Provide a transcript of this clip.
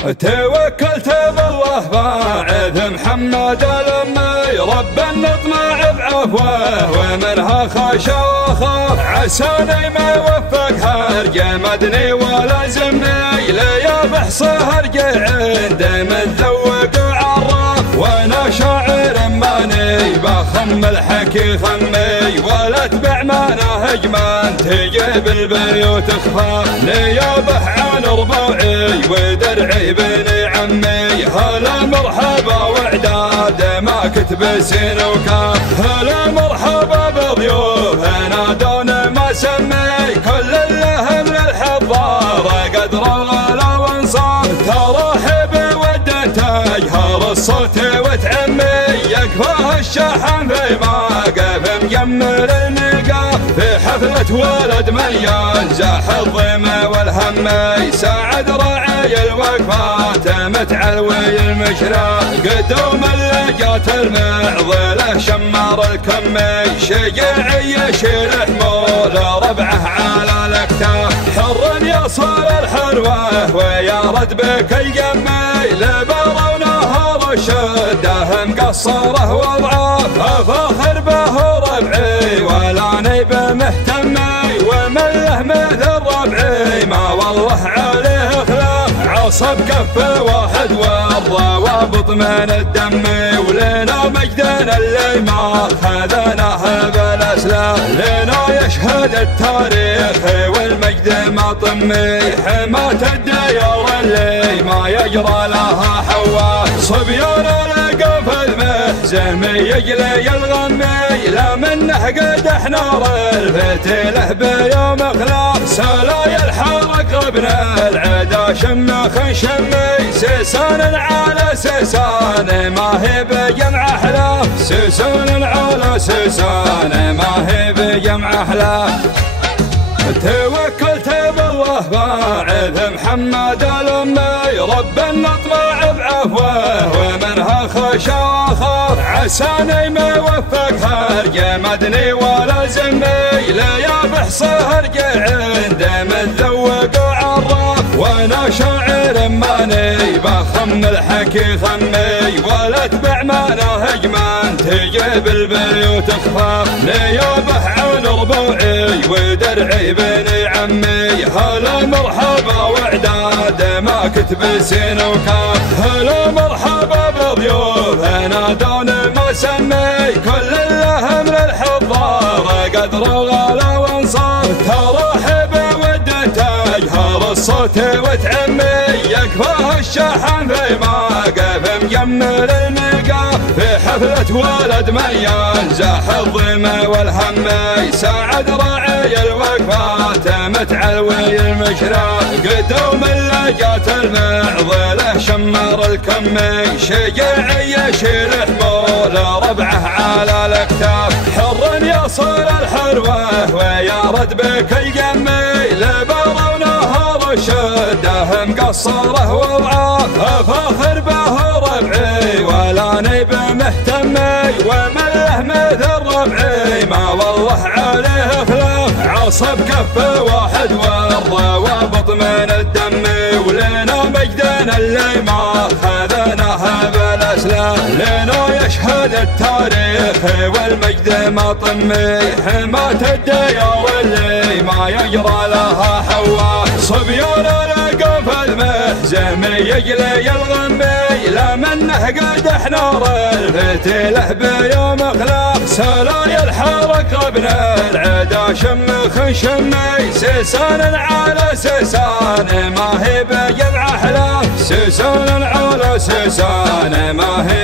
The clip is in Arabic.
توكلت بالله باعث محمد الأمي رب نطمع بعفوه ومنها خشى وخاف عساني ما وفق جمدني ولا زمي ليا بحصه ارجع عند من ذوق وعراف وانا شاعر ماني بخم الحكي خمي ولا اتبع مناهج من تجيب البيوت خفاف نيابه عن ربوعي ودرعي بني عمي هلا مرحبا وعداد ما كتب سين وكاف هلا مرحبا بضيوف نادون ما سمي كل اللهم للحضاره قدر الغلا وانصاف ترحب ودته يهار الصوت وتعمي يكفاه الشحن في واقف مجمل النقاف في حفلة ولد مليان زاح الضيمة والهم يساعد راعي الوقفات متعلوي المشراف قدوم اللجات المعضلة شمار الكمي شجاعي يشيل حمول ربعه على الاكتاف حر يصل الحلوة ويا رد بك الجمي لبر ونهر الشده مقصره وضعاف افاخر به ربعي ولا نيب مهتمي ومن له مثل ربعي ما والله عليه خلاف عصب كف واحد والروابط من الدم ولنا مجدنا اللي ما خذناه بالاسلاف لنا يشهد التاريخ والمجد ما طمي حماة الديار اللي ما يجرى لها حواس صبيان لقف المهزم يجلي الغمي لا منه قد احنار الفتيله بيوم خلاف سلايا الحرق ابن العدا شمخ شمي سيسان على سيسان ما هي بجمع احلاف سيسان على سيسان ما هي بجمع احلاف توكلت بالله باعث محمد الأمي رب نطمع بعفوه ومنها خشى وخاف عساني ما وفق جمدني ولا زمي ليا بحصه ارجع عند من ذوق وعراف وانا شاعر ماني بخم الحكي خمي ولا اتبع مناهج من تجيب البيوت خفاف نيابه عن ربوعي ودرعي بني عمي هلا مرحبا وعداد ما كتب سين وكاف هلا مرحبا بضيوف نادون ما سمي كل اللهم للحضاره قدر الغلا وانصاف ترحب ودته يهار الصوت وتعمي يكفاه الشحن في واقف مجمل النقاف في حفلة ولد مليان زاح الضيمة والهم يساعد راعي الوقفات متعلوي المشراف قدوم اللجات المعضلة شمر الكمي شجاعي يشيل حمول ربعه على الاكتاف حر يصل الحلوة ويا رد بك الجمي لبر ونهر الشده مقصره وضعاف افاخر به ربعي ولا نيب مهتمي ومن له مثل ربعي ما والله عليه خلاف عصب كف واحد والروابط من الدم ولنا مجدنا اللي ما خذناه بالاسلاف لنا يشهد التاريخ والمجد ما طمي حماة الديار اللي ما يجرى لها حواس صبيان لقف المهزم يجلي الغمي لا منه قد احنار الفتيله بيوم خلاف سلايا الحرق ابن العدا شمخ شمي سيسان على سيسان ما هي بجمع احلاف سيسان على سيسان ما هي